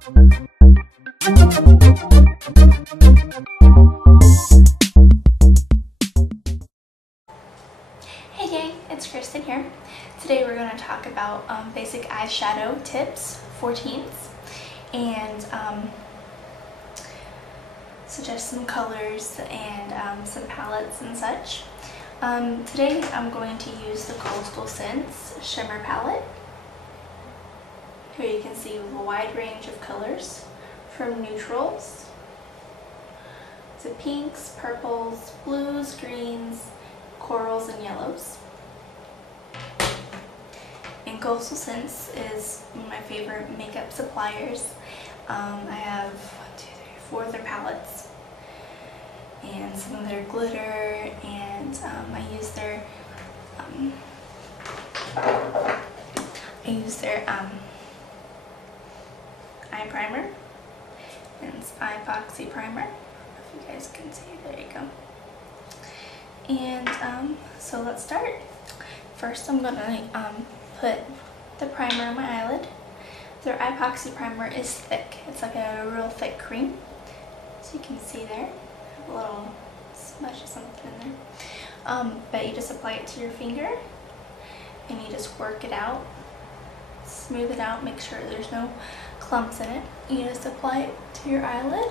Hey gang, it's Kristen here. Today we're going to talk about basic eyeshadow tips for teens and suggest some colors and some palettes and such. Today I'm going to use the Coastal Scents Shimmer Palette. Here you can see a wide range of colors from neutrals to pinks, purples, blues, greens, corals, and yellows. And Coastal Scents is one of my favorite makeup suppliers. I have 4 of their palettes and some of their glitter, and I use their eye primer, and it's epoxy primer. If you guys can see, there you go. And so let's start. First I'm gonna put the primer on my eyelid. Their epoxy primer is thick. It's like a real thick cream. So you can see there, a little smudge of something in there. But you just apply it to your finger and you just work it out. Smooth it out, make sure there's no clumps in it. You just apply it to your eyelid.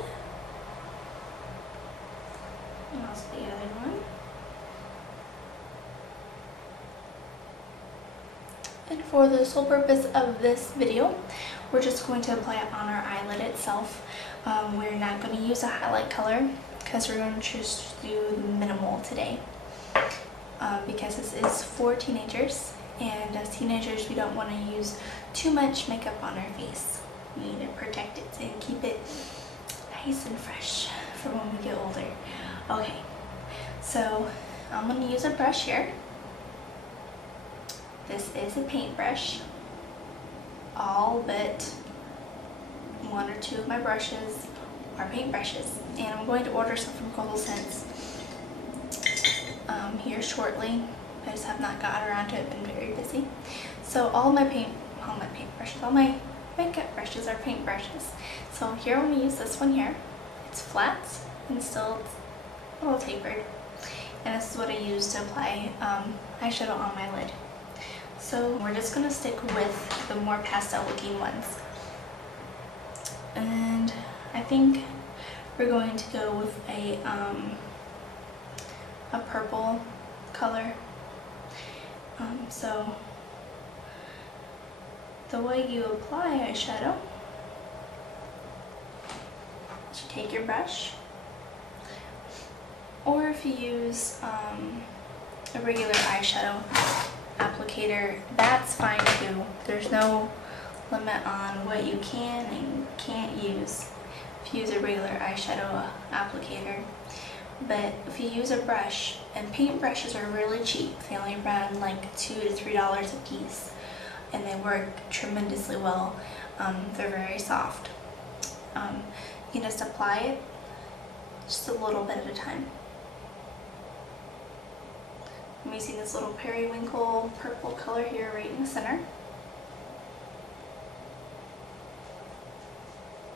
And also the other one. And for the sole purpose of this video, we're just going to apply it on our eyelid itself. We're not going to use a highlight color because we're going to choose to do minimal today. Because this is for teenagers, and as teenagers we don't want to use too much makeup on our face. We need to protect it and keep it nice and fresh for when we get older. Okay, so I'm going to use a brush here. This is a paintbrush. All but 1 or 2 of my brushes are paintbrushes, and I'm going to order some from Coastal Scents here shortly. I just have not got around to it, been very busy. So all my makeup brushes are paintbrushes. So here I'm going to use this one here. It's flat and still a little tapered, and this is what I use to apply eyeshadow on my lid. So we're just going to stick with the more pastel looking ones, and I think we're going to go with a purple color. So the way you apply eyeshadow is you take your brush, or if you use a regular eyeshadow applicator, that's fine too. There's no limit on what you can and can't use if you use a regular eyeshadow applicator. But if you use a brush, and paint brushes are really cheap, they only run like $2 to $3 a piece, and they work tremendously well. They're very soft. You can just apply it just a little bit at a time. I'm using this little periwinkle purple color here right in the center.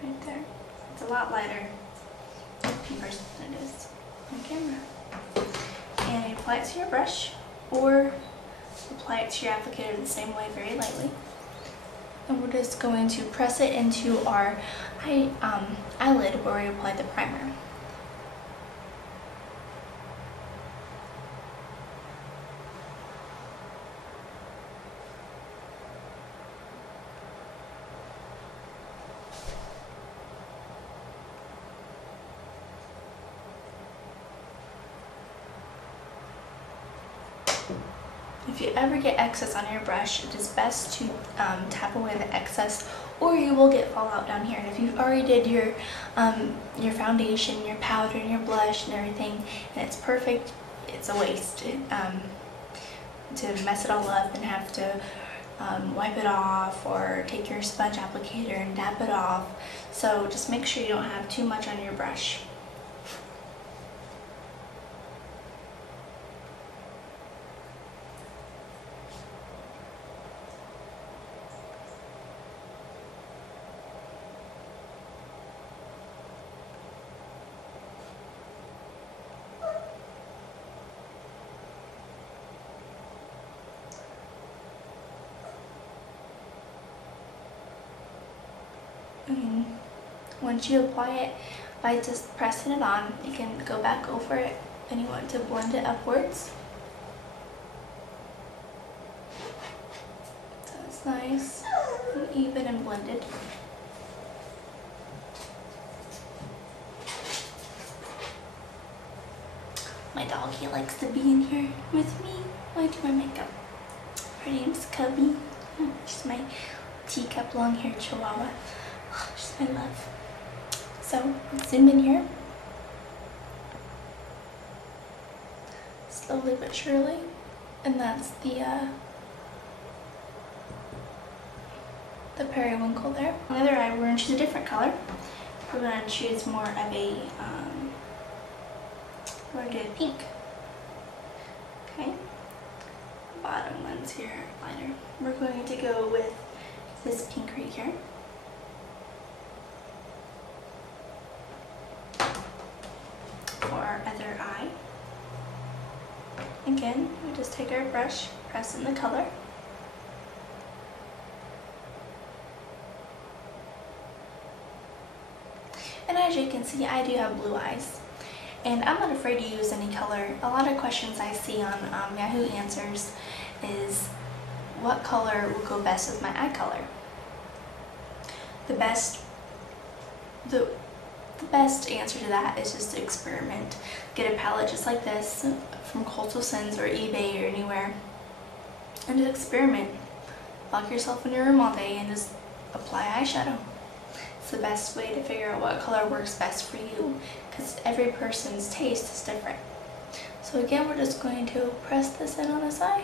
Right there. It's a lot lighter in person than it is on camera. And you apply it to your brush, or apply it to your applicator the same way, very lightly. And we're just going to press it into our eyelid where we apply the primer. If you ever get excess on your brush, it is best to tap away the excess, or you will get fallout down here. And if you've already did your foundation, your powder, and your blush and everything, and it's perfect, it's a waste to mess it all up and have to wipe it off or take your sponge applicator and dab it off. So just make sure you don't have too much on your brush. And once you apply it, by just pressing it on, you can go back over it and you want to blend it upwards. So it's nice and even and blended. My doggy likes to be in here with me while I do my makeup. Her name's Cubby. She's my teacup long-haired chihuahua. She's my love. So let's zoom in here. Slowly but surely. And that's the periwinkle there. On the other eye, we're going to choose a different color. We're going to choose more of a, we're going to do a pink. Okay. Bottom one's here, liner. We're going to go with this pink right here. For our other eye. Again, we just take our brush, press in the color. And as you can see, I do have blue eyes. And I'm not afraid to use any color. A lot of questions I see on Yahoo Answers is what color will go best with my eye color. The best answer to that is just to experiment. Get a palette just like this from Coastal Scents or eBay or anywhere and just experiment. Lock yourself in your room all day and just apply eyeshadow. It's the best way to figure out what color works best for you because every person's taste is different. So again, we're just going to press this in on this eye.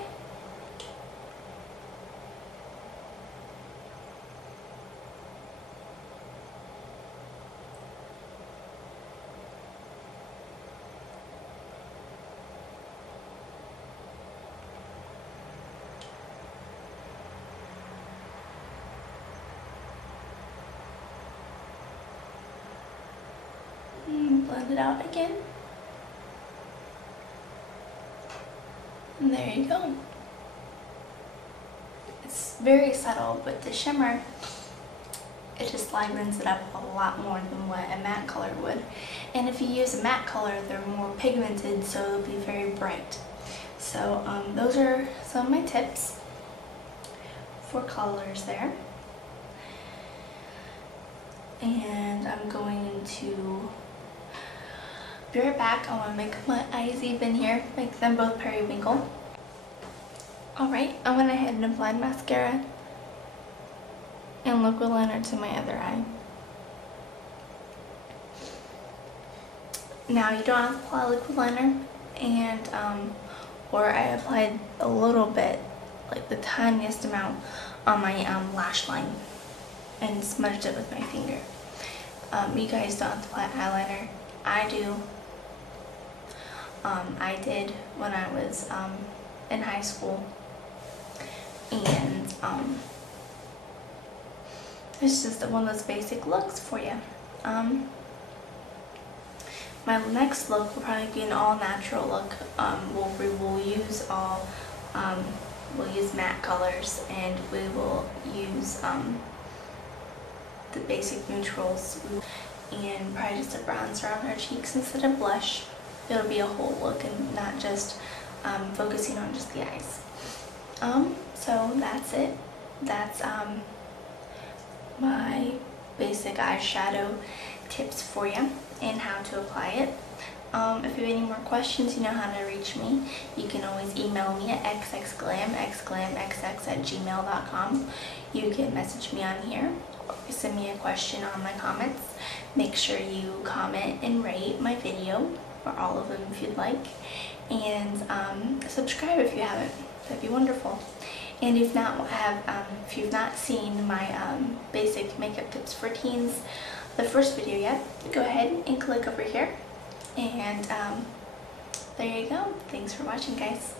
Blend it out again. And there you go. It's very subtle, but the shimmer, it just livens it up a lot more than what a matte color would. And if you use a matte color, they're more pigmented, so it'll be very bright. So those are some of my tips for colors there. And I'm going to be right back. I want to make my eyes even here, make them both periwinkle. Alright, I went ahead and applied mascara and liquid liner to my other eye. Now you don't have to apply liquid liner, and or I applied a little bit, like the tiniest amount, on my lash line and smudged it with my finger. You guys don't have to apply eyeliner. I do. I did when I was in high school, and it's just one of those basic looks for you. My next look will probably be an all-natural look. We'll use matte colors, and we will use the basic neutrals, and probably just a bronzer on our cheeks instead of blush. It'll be a whole look and not just focusing on just the eyes. So that's it. That's my basic eyeshadow tips for you and how to apply it. If you have any more questions, you know how to reach me. You can always email me at xxglamxglamxx@gmail.com. You can message me on here, or send me a question on my comments. Make sure you comment and rate my video, or all of them if you'd like, and subscribe if you haven't. That'd be wonderful. And if you've not seen my basic makeup tips for teens, the first video yet, go ahead and click over here. And there you go. Thanks for watching, guys.